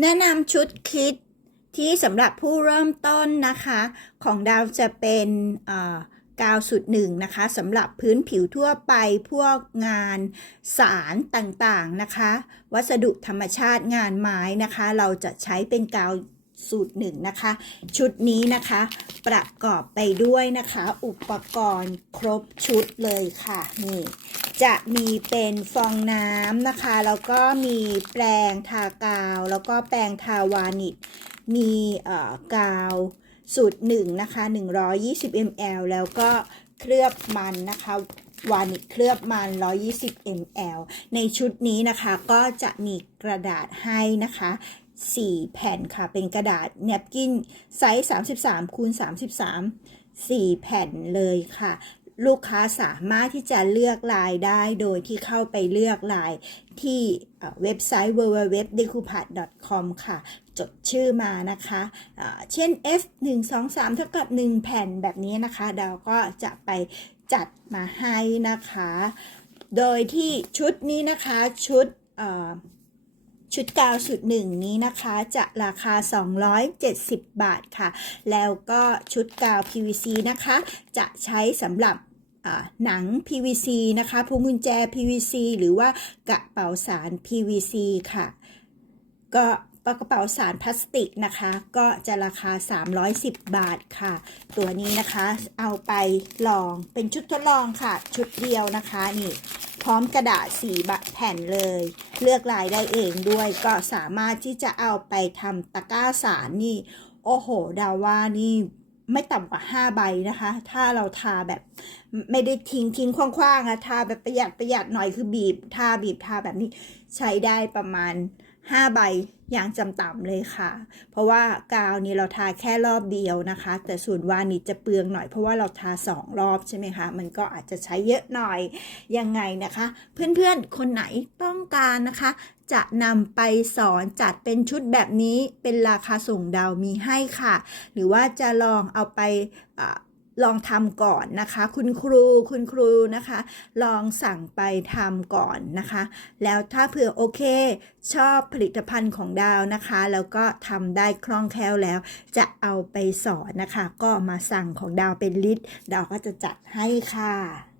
แนะนำชุดคิดที่สำหรับผู้เริ่มต้นนะคะ ของดาวจะเป็นกาวสุดหนึ่งนะคะสำหรับพื้นผิวทั่วไปพวกงานสารต่างๆนะคะ วัสดุธรรมชาติงานไม้นะคะ เราจะใช้เป็นกาวสูตรหนึ่งนะคะ ชุดนี้นะคะ ประกอบไปด้วยนะคะ อุปกรณ์ครบชุดเลยค่ะนี่ จะมีเป็นฟองน้ำนะคะ แล้วก็มีแปรงทากาว แล้วก็แปรงทาวานิชมีเอ่อกาวสูตรหนึ่งนะคะ 120 ml แล้วก็เคลือบมันนะคะวานิชเคลือบมัน 120 ml ในชุดนี้นะคะก็จะมีกระดาษให้นะคะ4 แผ่นค่ะ เป็นกระดาษเนปกินไซส์ 33คูณ33 4 แผ่นเลยค่ะ ลูกค้าสามารถที่จะเลือกลายได้โดยที่เข้าไปเลือกลายที่เว็บไซต์ www.decoupad.com ค่ะ จดชื่อมานะคะอ่าเช่น F 1 2 3เท่ากับ 1 แผ่นแบบนี้นะคะ เราก็จะไปจัดมาให้นะคะ โดยที่ชุดนี้นะคะชุดอ ชุดกาวสุดหนึ่งนี้นะคะจะราคา 270 บาทค่ะ แล้วก็ชุดกาว PVC นะคะ จะใช้สำหรับหนัง PVC นะคะพวงกุญแจ PVC หรือว่ากระเป๋าสาร PVC ค่ะ ก็ กระเป๋าสารพลาสติกนะคะ ก็จะราคา 310 บาทค่ะ ตัวนี้นะคะเอาไปลองเป็นชุดทดลองค่ะ ชุดเดียวนะคะนี่พร้อมกระดาษสีบะแผ่นเลย เลือกลายได้เองด้วยก็สามารถที่จะเอาไปทำตะกร้าสารนี่ โอ้โห ดาว่านี่ไม่ต่ำกว่า 5 ใบนะคะ ถ้าเราทาแบบไม่ได้ทิ้งทิ้งคว้างๆอะทาแบบประหยัดประหยัดหน่อยคือบีบ ทาบีบทาแบบนี้ใช้ได้ประมาณ 5 ใบอย่างจำต่ำเลยค่ะ เพราะว่ากาวนี่เราทาแค่รอบเดียวนะคะ แต่ส่วนวานิชจะเปลืองหน่อยเพราะว่าเราทาสองรอบใช่ไหมคะ มันก็อาจจะใช้เยอะหน่อย ยังไงนะคะ เพื่อนๆ คนไหนต้องการนะคะ จะนำไปสอนจัดเป็นชุดแบบนี้เป็นราคาส่งดาวมีให้ค่ะ หรือว่าจะลองเอาไปอา ลองทำก่อนนะคะ คุณครูคุณครูนะคะ ลองสั่งไปทำก่อนนะคะ แล้วถ้าเผื่อโอเค ชอบผลิตภัณฑ์ของดาวนะคะ แล้วก็ทำได้คล่องแคล่วแล้ว จะเอาไปสอนนะคะ ก็มาสั่งของดาวเป็นลิตรดาวก็จะจัดให้ค่ะ